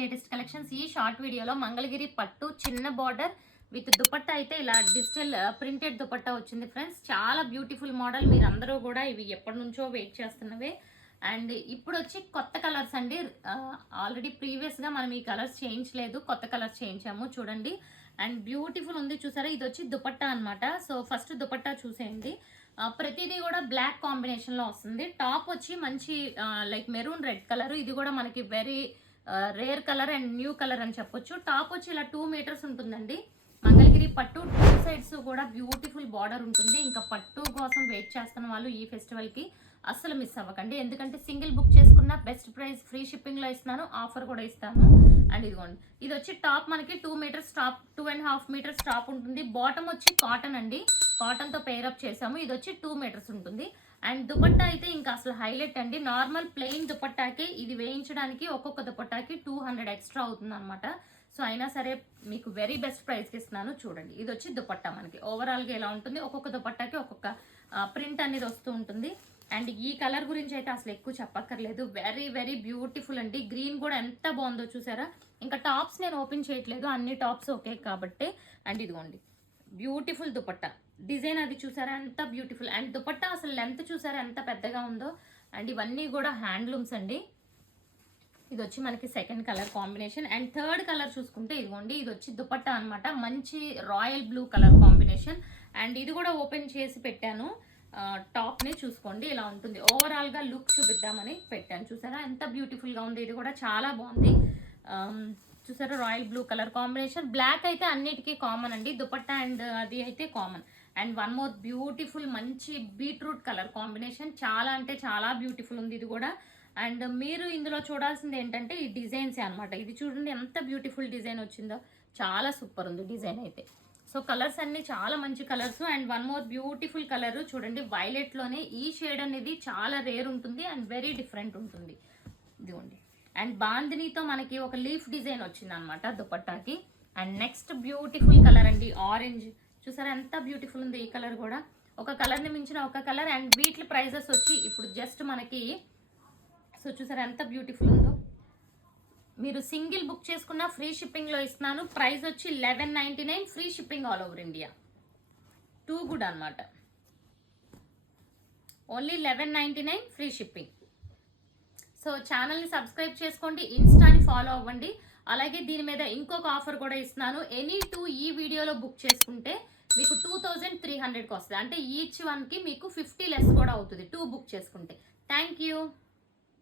Latest collections. ఈ short వీడియోలో మంగళగిరి పట్టు చిన్న బార్డర్ విత్ దుపట్టా అయితే ఇలా డిజిటల్ ప్రింటెడ్ దుపట్టా వచ్చింది ఫ్రెండ్స్. చాలా బ్యూటిఫుల్ మోడల్. మీరు అందరూ కూడా ఇవి ఎప్పటి నుంచో వెయిట్ చేస్తున్నవే. అండ్ ఇప్పుడు వచ్చి కొత్త కలర్స్ అండి. ఆల్రెడీ ప్రీవియస్గా మనం ఈ కలర్స్ చేయించలేదు, కొత్త కలర్స్ చేయించాము చూడండి. అండ్ బ్యూటిఫుల్ ఉంది చూసారా. ఇది వచ్చి దుపట్టా అనమాట. సో ఫస్ట్ దుపట్టా చూసేయండి. ప్రతిదీ కూడా బ్లాక్ కాంబినేషన్లో వస్తుంది. టాప్ వచ్చి మంచి లైక్ మెరూన్ రెడ్ కలర్. ఇది కూడా మనకి very rare colour and new colour అని చెప్పొచ్చు. టాప్ వచ్చి ఇలా 2 మీటర్స్ ఉంటుందండి. మంగళగిరి పట్టు 2 సైడ్స్ కూడా బ్యూటిఫుల్ బార్డర్ ఉంటుంది. ఇంకా పట్టు కోసం వెయిట్ చేస్తున్న వాళ్ళు ఈ ఫెస్టివల్కి అస్సలు మిస్ అవ్వకండి. ఎందుకంటే సింగిల్ బుక్ చేసుకున్న బెస్ట్ ప్రైస్, ఫ్రీ షిప్పింగ్లో ఇస్తున్నాను, ఆఫర్ కూడా ఇస్తాను. అండ్ ఇదిగోండి, ఇది వచ్చి టాప్ మనకి 2 మీటర్స్ టాప్, 2.5 మీటర్స్ టాప్ ఉంటుంది. బాటమ్ వచ్చి కాటన్ అండి, కాటన్తో పేరప్ చేసాము. ఇది వచ్చి 2 మీటర్స్ ఉంటుంది. అండ్ దుపట్టా అయితే ఇంకా అసలు హైలైట్ అండి. నార్మల్ ప్లెయిన్ దుపట్టాకి ఇది వేయించడానికి ఒక్కొక్క దుపట్టాకి 200 ఎక్స్ట్రా అవుతుంది అనమాట. సో అయినా సరే మీకు వెరీ బెస్ట్ ప్రైస్కి ఇస్తున్నాను చూడండి. ఇది వచ్చి దుపట్టా మనకి ఓవరాల్గా ఎలా ఉంటుంది, ఒక్కొక్క దుపట్టాకి ఒక్కొక్క ప్రింట్ అనేది వస్తూ ఉంటుంది. అండ్ ఈ కలర్ గురించి అయితే అసలు ఎక్కువ చెప్పక్కర్లేదు. వెరీ వెరీ బ్యూటిఫుల్ అండి. గ్రీన్ కూడా ఎంత బాగుందో చూసారా. ఇంకా టాప్స్ నేను ఓపెన్ చేయట్లేదు, అన్ని టాప్స్ ఓకే కాబట్టి. అండ్ ఇదిగోండి బ్యూటిఫుల్ దుపట్టా డిజైన్ అది చూసారా ఎంత బ్యూటిఫుల్. అండ్ దుపట్టా అసలు లెంత్ చూసారా ఎంత పెద్దగా ఉందో. అండ్ ఇవన్నీ కూడా హ్యాండ్లూమ్స్ అండి. ఇది వచ్చి మనకి second colour combination. And third colour చూసుకుంటే ఇదిగోండి, ఇది వచ్చి దుపట్టా అనమాట. మంచి royal blue colour combination. And ఇది కూడా ఓపెన్ చేసి పెట్టాను. టాప్ని చూసుకోండి ఇలా ఉంటుంది. ఓవరాల్గా లుక్ చూపిద్దామని పెట్టాను. చూసారా ఎంత బ్యూటిఫుల్గా ఉంది. ఇది కూడా చాలా బాగుంది. చూసారా royal blue colour combination. Black అయితే అన్నిటికీ కామన్ అండి, దుపట్టా అండ్ అది అయితే common. And one more beautiful మంచి బీట్రూట్ కలర్ కాంబినేషన్. చాలా అంటే చాలా బ్యూటిఫుల్ ఉంది ఇది కూడా. అండ్ మీరు ఇందులో చూడాల్సింది ఏంటంటే ఈ డిజైన్సే అనమాట. ఇది చూడండి ఎంత బ్యూటిఫుల్ డిజైన్ వచ్చిందో, చాలా సూపర్ ఉంది డిజైన్ అయితే. సో కలర్స్ అన్ని చాలా మంచి colours. And one more beautiful colour చూడండి, వైలెట్లోనే ఈ షేడ్ అనేది చాలా రేర్ ఉంటుంది అండ్ వెరీ డిఫరెంట్ ఉంటుంది. ఇదిగోండి. అండ్ బాందినీతో మనకి ఒక లీఫ్ డిజైన్ వచ్చింది అనమాట దుపట్టాకి. అండ్ నెక్స్ట్ బ్యూటిఫుల్ కలర్ అండి ఆరెంజ్. చూసారా ఎంత బ్యూటిఫుల్ ఉంది ఈ కలర్ కూడా. ఒక కలర్ని మించిన ఒక కలర్. అండ్ వీటి ప్రైజెస్ వచ్చి ఇప్పుడు జస్ట్ మనకి, సో చూసారా ఎంత బ్యూటిఫుల్ ఉందో. మీరు సింగిల్ బుక్ చేసుకున్న ఫ్రీ షిప్పింగ్లో ఇస్తున్నాను. ప్రైస్ వచ్చి 1199, free shipping all over India. 2 good అనమాట. Only 1199 free shipping. సో ఛానల్ని సబ్స్క్రైబ్ చేసుకోండి, ఇన్స్టాని ఫాలో అవ్వండి. అలాగే దీని మీద ఇంకొక ఆఫర్ కూడా ఇస్తున్నాను. ఎనీ 2 ఈ వీడియోలో బుక్ చేసుకుంటే మీకు 2300కి వస్తుంది. అంటే ఈచ్ వన్కి మీకు 50 లెస్ కూడా అవుతుంది 2 బుక్ చేసుకుంటే. Thank you.